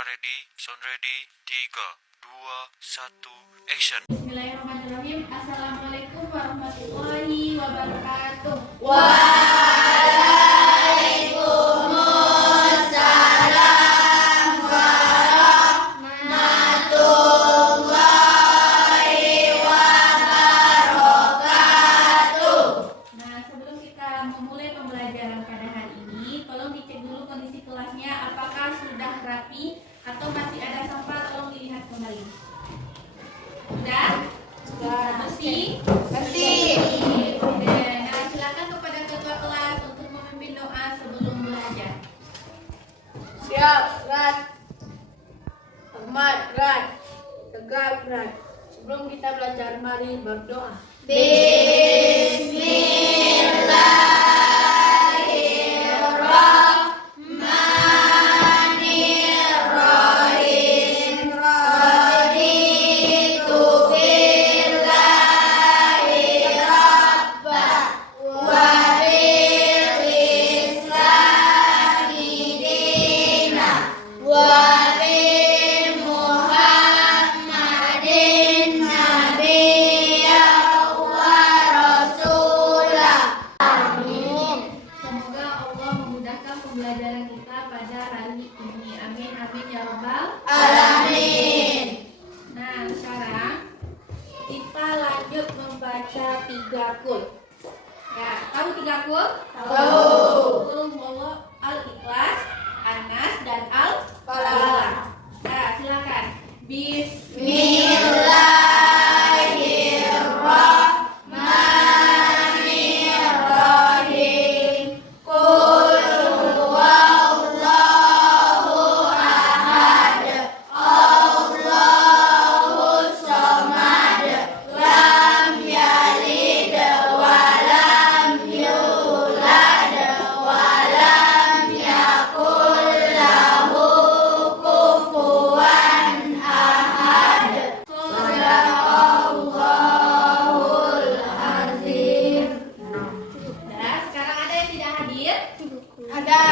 Kamera ready, sound ready, 3, 2, 1, action. Bismillahirrahmanirrahim. Assalamualaikum warahmatullahi wabarakatuh. Waalaikumsalam warahmatullahi wabarakatuh. Nah, sebelum kita memulai pembelajaran pada hari ini, tolong dicek dulu kondisi kelasnya apakah sudah rapi atau masih ada sampah. Tolong dilihat kembali. Sudah? Bersih? Nah, silakan kepada ketua kelas untuk memimpin doa sebelum belajar. Siap, Rat. Ahmad, Rat. Tegap, Rat. Sebelum kita belajar, mari berdoa. Bismillahirrahmanirrahim. Raditu billahi rabba wa bil islami dina wa bi Muhammadin nabiyya wa rasulah. Amin. Semoga Allah memudahkan pembelajaran kita pada hari ini. Amin, amin ya rabbal. Alamin. Nah, sekarang kita lanjut membaca 3 kul. Ya, tahu 3 kul? Tahu. Kul huwallahu, Al-Ikhlas, An-Nas, dan Falaq. Nah, silakan. Bismillahirrahmanirrahim. Qul huwallahu ahad. Allahus samad. Lam yalid wa lam yulad wa lam yakul lahu kufuwan ahad. Sadaqallahul azim. Nah, sekarang ada yang tidak hadir? Ada.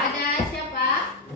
Ada siapa?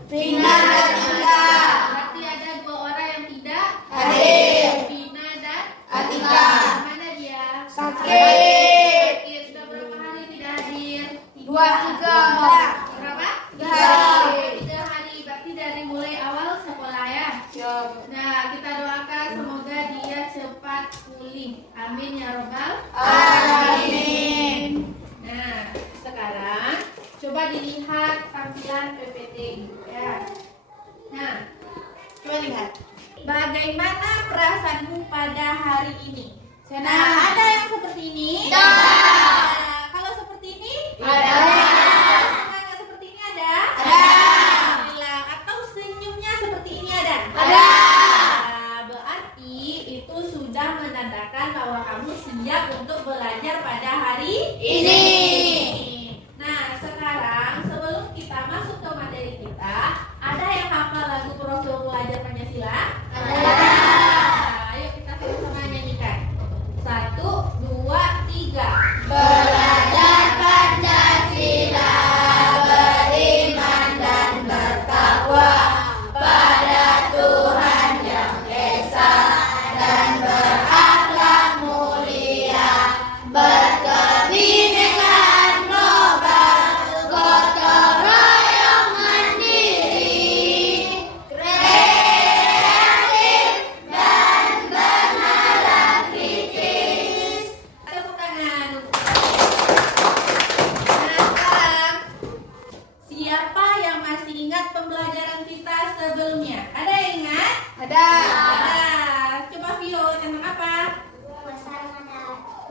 Vina dan Atika. Berarti ada 2 orang yang tidak Hadir. Vina dan Atika. Mana dia? Sakit. Sudah berapa hari tidak hadir? 2, 3, 4. Berapa? 3 hari. 3 hari. Berarti dari mulai awal sekolah ya. Siap. Nah, kita doakan semoga dia cepat pulih. Amin ya robbal. Amin. Nah, sekarang coba dilihat tampilan PPT ya. Nah, coba lihat. Bagaimana perasaanmu pada hari ini? Nah, ada yang seperti ini? Ada. Nah, kalau seperti ini? Ada. Semangat seperti ini ada? Ada. Alhamdulillah. Atau senyumnya seperti ini ada? Ada. Nah, berarti itu sudah menandakan bahwa kamu siap untuk belajar pada hari Ini. Nah, sekarang sebelum kita masuk ke materi kita, ada yang hafal lagu Profil Pelajar Pancasila? Ada. Nah, ayo kita sama-sama nyanyikan. 1, 2, 3. Belajar Pancasila, beriman dan bertakwa pada Tuhan yang Esa dan berakhlak mulia, berkebinekaan global, gotong royong mandiri, kreatif dan bernalar kritis. Tepuk tangan. Nah, sekarang siapa yang masih ingat pembelajaran kita sebelumnya? Ada yang ingat? Ada. Ada. Coba Vio, tentang apa?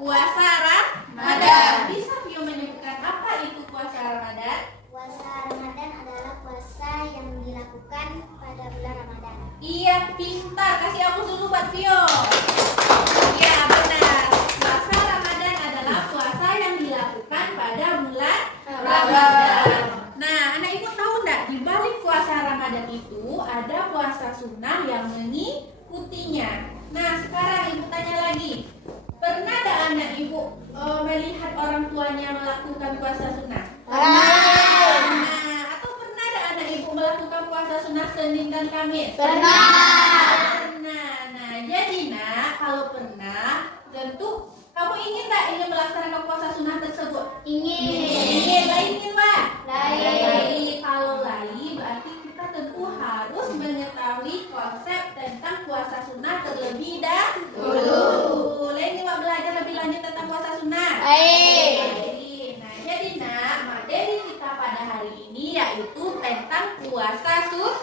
Puasa Ramadan. Bisa Vio menyebutkan apa itu puasa Ramadan? Puasa Ramadan adalah puasa yang dilakukan pada bulan Ramadan. Iya, pintar. Kasih aku dulu buat Vio. Iya, benar. Puasa Ramadan adalah puasa yang dilakukan pada bulan Ramadan. Nah, anak ibu tahu enggak, di balik puasa Ramadan itu ada puasa sunnah yang mengikutinya. Nah, sekarang ibu tanya lagi. Pernah enggak anak ibu melihat orang tuanya melakukan puasa sunnah? Pernah. Nah, atau pernah enggak anak ibu melakukan puasa sunnah Senin dan dan Kamis? Pernah. Nah, jadi nak, kalau pernah, tentu kamu ingin tak melaksanakan puasa sunnah tersebut? Ingin. Ingin, Pak? Baik. Kalau lain, berarti kita tentu harus mengetahui konsep tentang puasa sunnah terlebih dahulu. Lain Pak belajar lebih lanjut tentang puasa sunnah. Baik. Nah, jadi nak, materi kita pada hari ini yaitu tentang puasa sunnah.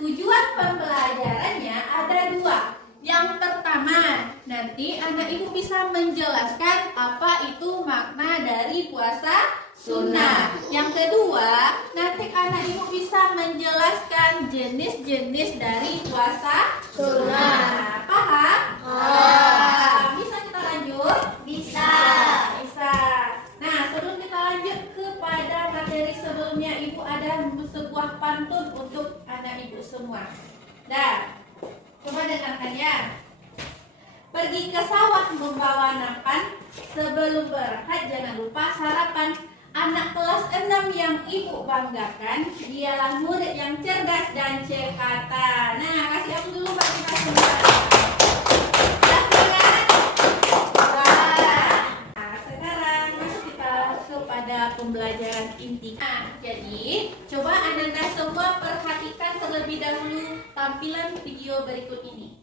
Tujuan pembelajarannya ada dua. Yang pertama, nanti anak ibu bisa menjelaskan apa itu makna dari puasa sunnah. Yang kedua, nanti anak ibu bisa menjelaskan jenis-jenis dari puasa sunnah. Paham? Bisa kita lanjut? Bisa. Nah, sebelum kita lanjut kepada materi sebelumnya, ibu ada sebuah pantun untuk anak ibu semua. Coba dengarkan ya. Pergi ke sawah membawa nampan, sebelum berangkat jangan lupa sarapan. Anak kelas 6 yang ibu banggakan, dialah murid yang cerdas dan cekatan. Nah, kasih aku dulu Pak kita semua. Nah, sekarang masuk kita kepada pembelajaran inti. Nah, jadi coba Anda semua perhatikan terlebih dahulu tampilan video berikut ini.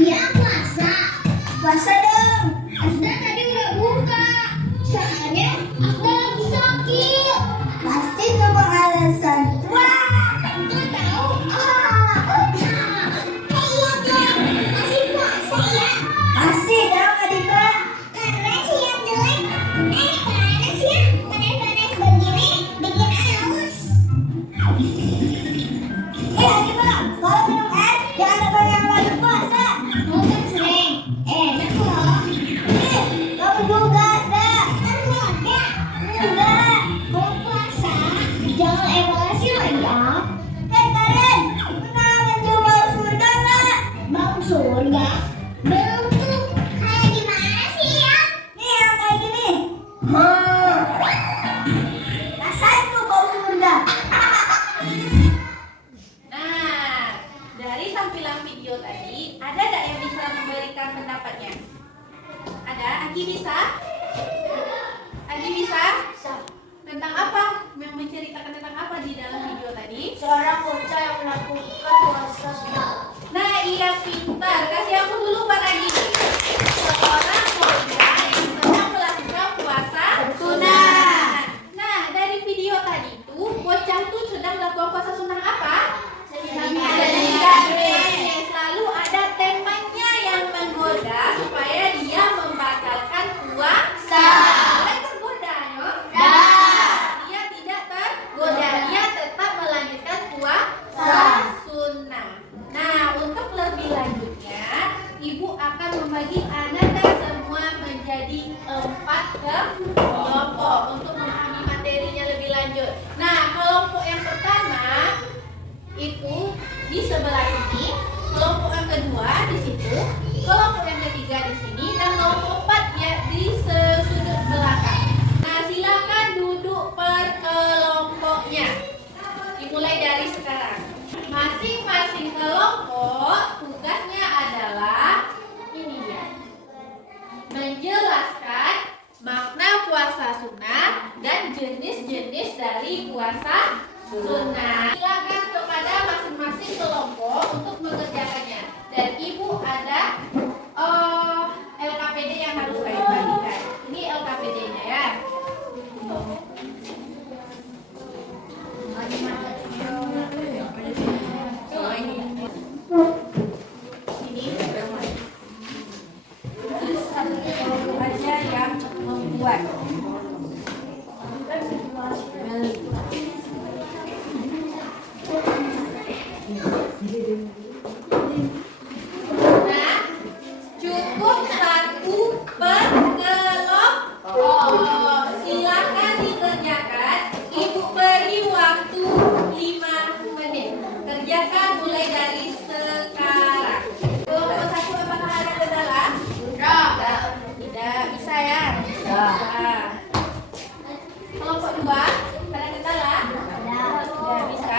Dia puasa dong. Asda tadi udah buka. Soalnya Asda lagi sakit. Pasti cuma alasan. Wah, nggak tahu. Iya dong, masih puasa ya? Masih dong Adita. Karena sih yang jelek. Panas ya, panas-panas begini bikin haus. Adita, kalau minum es jangan ada yang lagi puasa. Mau kan sering. Enak loh. Kamu juga ada. Enggak. Kalau puasa jangan emosi loh ya. Karen, pernah mencoba surga nggak? Bau surga? Belum tuh. Kayak gimana sih ya? Nih yang kayak gini. Rasain tuh bau surga. Nah, dari tampilan video tadi, ada tak yang bisa memberikan pendapatnya? Ada? Agi bisa? Tentang apa? Yang menceritakan tentang apa di dalam video tadi? Seorang bocah yang melakukan puasa sunnah. Nah, iya pintar. Kasih aku dulu Pak Agi. Seorang bocah yang sedang melakukan puasa sunnah. Nah, dari video tadi tuh, bocah tuh sedang melakukan puasa sunnah apa? Selalu ada temannya yang menggoda supaya dia membatalkan puasa. Mulai tergoda, yuk. Dia tidak tergoda, dia tetap melanjutkan puasa sunnah. Nah, untuk lebih lanjutnya, ibu akan membagi Ananda semua menjadi 4 kelompok untuk memahami materinya lebih lanjut. Nah, kelompok yang pertama itu di sebelah sini, kelompok yang kedua di situ, kelompok yang ketiga di sini, dan kelompok 4 ya di sudut belakang. Nah, silakan duduk per kelompoknya. Dimulai dari sekarang. Masing-masing kelompok tugasnya adalah ini dia, menjelaskan makna puasa sunnah dan jenis-jenis dari puasa sunnah. Silakan kepada masing-masing kelompok untuk mengerjakannya. Dan ibu ada LKPD yang harus saya bagikan. Ini LKPD-nya ya. Ini satu aja yang membuat. Nah, cukup 1 per kelompok. Silakan dikerjakan. Ibu beri waktu 5 menit. Kerjakan mulai dari sekarang. Kelompok 1 apakah ada kendala? Tidak bisa ya? Bisa. Kelompok 2 ada kendala? Tidak bisa.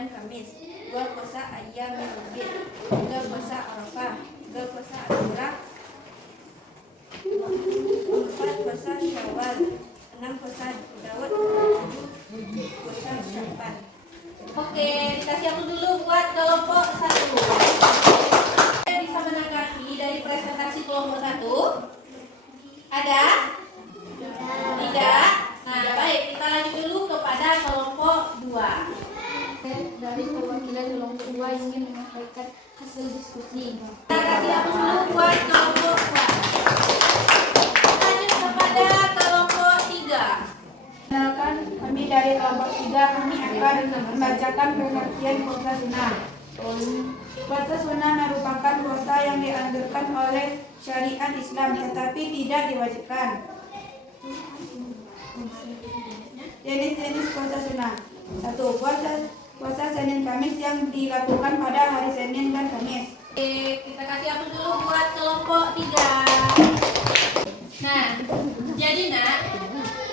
dan Kamis. 2 puasa Ayyamul Bid. 3 puasa Arafah. 3 puasa Asyura. 4 puasa Syawal. 6 puasa Daud. 7 puasa Sya'ban. Oke, dikasih aku dulu buat kelompok 1. Bisa menanggapi dari presentasi kelompok 1? Ada? Tidak? Nah, baik, kita lanjut dulu kepada kelompok 2. Dari perwakilan kelompok 2 ingin menyampaikan hasil diskusi. Kita kasih aku dulu buat kelompok 2. Lanjut kepada kelompok 3. Kenalkan, kami dari kelompok 3 kami akan membacakan pengertian puasa sunnah. Puasa sunnah merupakan puasa yang dianjurkan oleh syariat Islam tetapi tidak diwajibkan. Jenis-jenis puasa sunnah. 1. Puasa Senin Kamis yang dilakukan pada hari Senin dan Kamis. Oke, kita kasih aku dulu buat kelompok 3. Nah, jadi nak,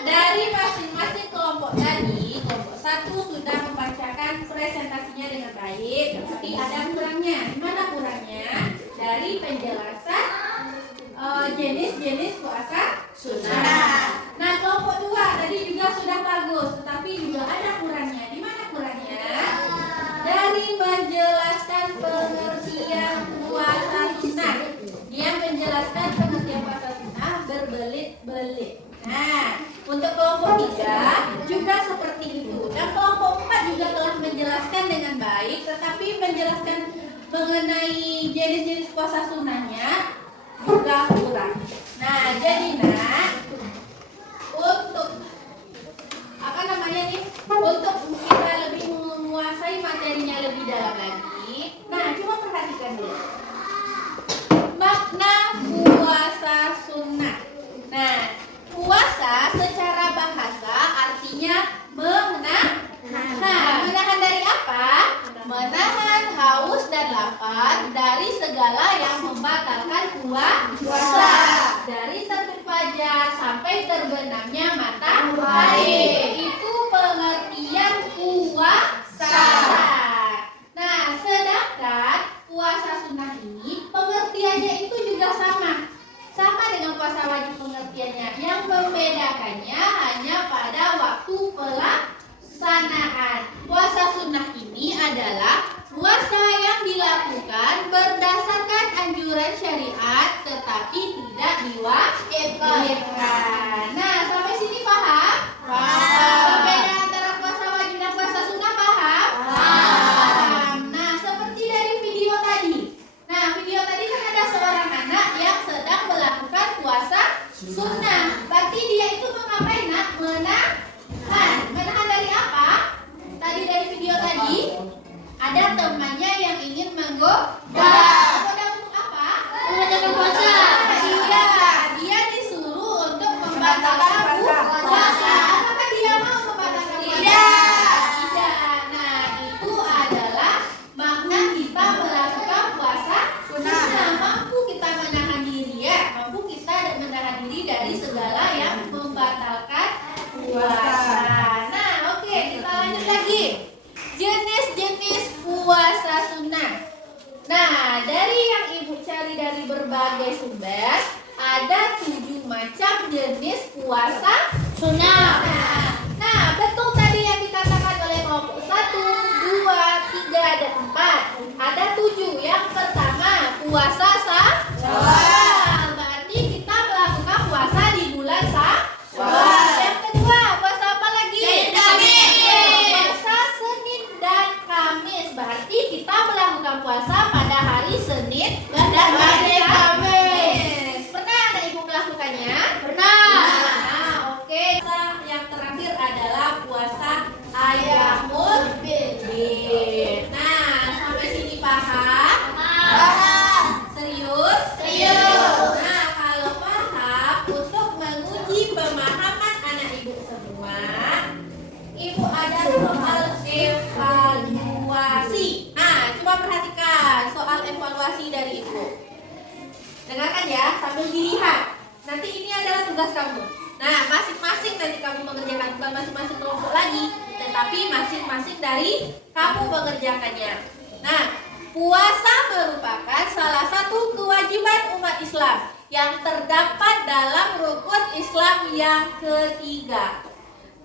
dari masing-masing kelompok tadi, kelompok 1 sudah membacakan presentasinya dengan baik, tapi ada kurangnya. Di mana kurangnya? Dari penjelasan jenis-jenis puasa sunnah. Nah, kelompok 2 tadi juga sudah bagus, tetapi juga ada kurangnya. Di mana kurangnya? Dari menjelaskan pengertian puasa sunnah. Dia menjelaskan pengertian puasa sunnah berbelit-belit. Nah, untuk kelompok 3 juga seperti itu. Dan kelompok 4 juga telah menjelaskan dengan baik, tetapi menjelaskan mengenai jenis-jenis puasa sunnahnya juga kurang. Nah, jadi nak, untuk apa namanya nih? Untuk kita lebih menguasai materinya lebih dalam lagi. Nah, coba perhatikan dulu. Makna puasa sunnah. Nah, puasa secara bahasa artinya menahan. Nah, menahan dari apa? Menahan haus dan lapar dari segala yang membatalkan puasa. Dari terbit fajar sampai terbenamnya matahari. Itu pengertian puasa. Nah, sedangkan puasa sunnah ini pengertiannya itu juga sama. Sama dengan puasa wajib pengertiannya. Yang membedakannya hanya pada waktu pelaksanaan. Puasa sunnah ini adalah puasa yang dilakukan berdasarkan anjuran syariat tetapi tidak diwajibkan. Nah, sampai sini paham? Paham. Perbedaan antara puasa wajib dan puasa sunnah paham? Paham. Nah, seperti dari video tadi. Nah, video tadi kan ada seorang anak yang sedang melakukan puasa sunnah. Berarti dia itu mengapain nak? Menahan. Menahan dari apa? Tadi dari video tadi ada temannya yang ingin menggoda. Menggoda untuk apa? Mengerjakan puasa. Dia disuruh untuk membatalkan puasa. Apakah dia mau membatalkan puasa? Tidak. Nah, itu adalah makna kita melakukan puasa sunnah. Mampu kita menahan diri ya. Mampu kita menahan diri dari segala yang membatalkan puasa. Nah, oke, kita lanjut lagi. Jenis-jenis puasa sunnah. Nah, dari yang ibu cari dari berbagai sumber, ada 7 macam jenis puasa sunnah. Nah, betul tadi yang dikatakan oleh kelompok 1, 2, 3, dan 4. Ada 7. Yang pertama, puasa Syawal. Berarti kita melakukan puasa di bulan Syawal. Yang kedua, puasa apa lagi? Puasa Senin dan Kamis. Berarti kita melakukan puasa pada hari Senin dan hari Kamis. Pernah ada ibu melakukannya? Pernah. Nah, oke. Yang terakhir adalah puasa Ayyamul Bid. Nah, sampai sini paham? Paham. Serius? Serius. Nah, kalau paham, untuk menguji pemahaman anak ibu semua, ibu ada soal evaluasi. Nah, coba perhatikan soal evaluasi dari ibu. Dengarkan ya, sambil dilihat. Nanti ini adalah tugas kamu. Nah, masing-masing nanti kamu mengerjakan, bukan masing-masing kelompok lagi, tetapi tetapi masing-masing dari kamu mengerjakannya. Nah, puasa merupakan salah satu kewajiban umat Islam yang terdapat dalam rukun Islam yang ketiga.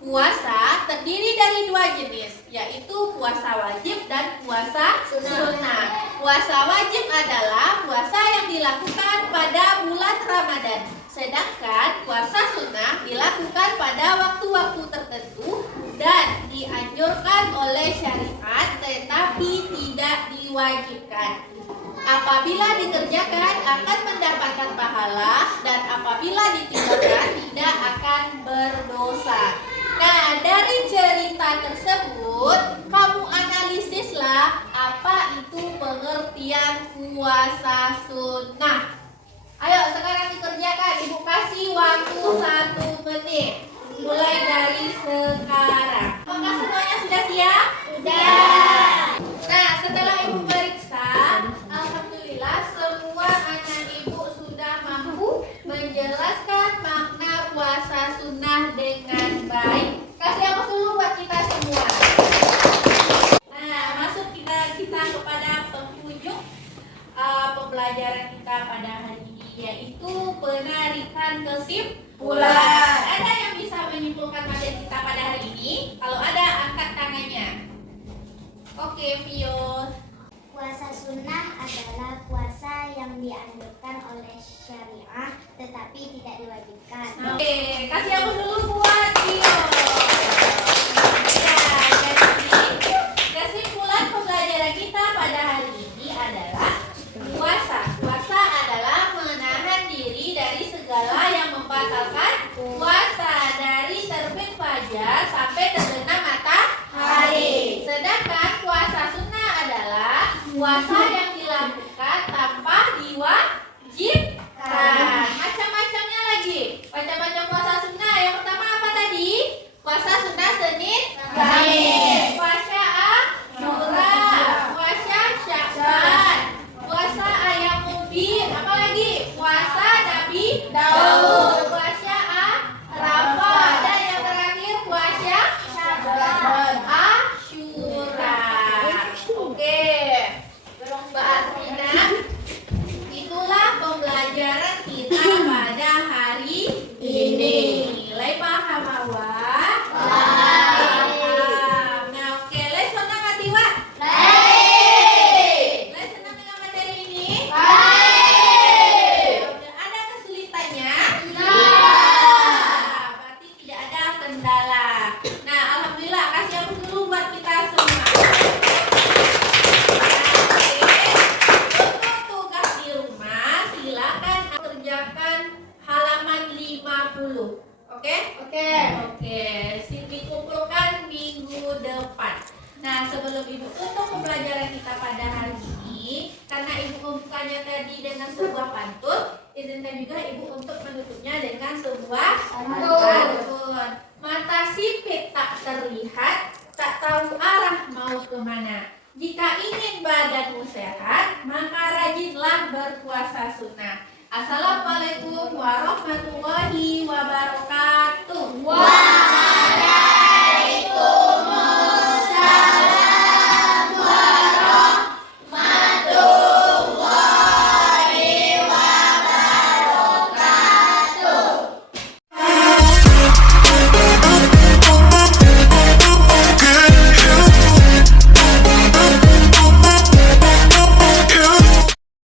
Puasa terdiri dari dua jenis, yaitu puasa wajib dan puasa sunnah. Puasa wajib adalah puasa yang dilakukan pada bulan Ramadan, sedangkan puasa sunnah dilakukan pada waktu-waktu tertentu dan dianjurkan oleh syariat tetapi tidak diwajibkan. Apabila dikerjakan akan mendapatkan pahala dan apabila ditinggalkan tidak akan berdosa. Nah, dari cerita tersebut kamu analisislah apa itu pengertian puasa sunnah. Ayo sekarang dikerjakan. Ibu kasih waktu 1 menit. Mulai dari sekarang. Apakah semuanya sudah siap? Sudah. Nah, setelah ibu periksa, alhamdulillah semua anak ibu sudah mampu menjelaskan makna puasa sunnah dengan baik. Kasih apa dulu buat kita semua. Nah, masuk kita kepada penghujung pembelajaran kita pada hari ini, yaitu penarikan kesimpulan. Ada yang bisa menyimpulkan materi kita pada hari ini? Kalau ada, angkat tangannya. Oke, Vio. Puasa sunnah adalah puasa yang dianjurkan oleh syariah tetapi tidak diwajibkan. Oke, kasih aku dulu buat Vio. Ya, jadi kesimpulan pembelajaran kita pada hari ini adalah puasa. Puasa adalah menahan diri dari segala yang membatalkan puasa, dari terbit fajar sampai terbenam matahari. Sedangkan puasa sunnah adalah puasa yang dilakukan tanpa diwajibkan. Macam-macamnya lagi. Macam-macam puasa sunnah. Yang pertama apa tadi? Puasa sunnah Senin, Kamis. Puasa Asyura, puasa Sya'ban, puasa ayam ubin. Apa lagi? Puasa Nabi Daud, puasa Arafah, dan yang terakhir puasa Asyura. Oke. Mbak Arvina, itulah pembelajaran kita pada hari ini. Nilai paham awak? Paham. Nah, oke, Les senang hati wak? Les senang dengan materi ini? Ada kesulitannya? Berarti tidak ada kendala. Nah, alhamdulillah, kasih aku dulu buat kita semua. Untuk tugas di rumah silakan kerjakan halaman 50. Oke? Oke. Sini kumpulkan minggu depan. Nah, sebelum Ibu tutup pembelajaran kita pada hari ini, karena Ibu membukanya tadi dengan sebuah pantun, izinkan juga Ibu untuk menutupnya dengan sebuah pantun. Mata sipit tak terlihat, tak tahu arah mau kemana. Jika ingin badanmu sehat, maka rajinlah berpuasa sunnah. Assalamualaikum warahmatullahi wabarakatuh.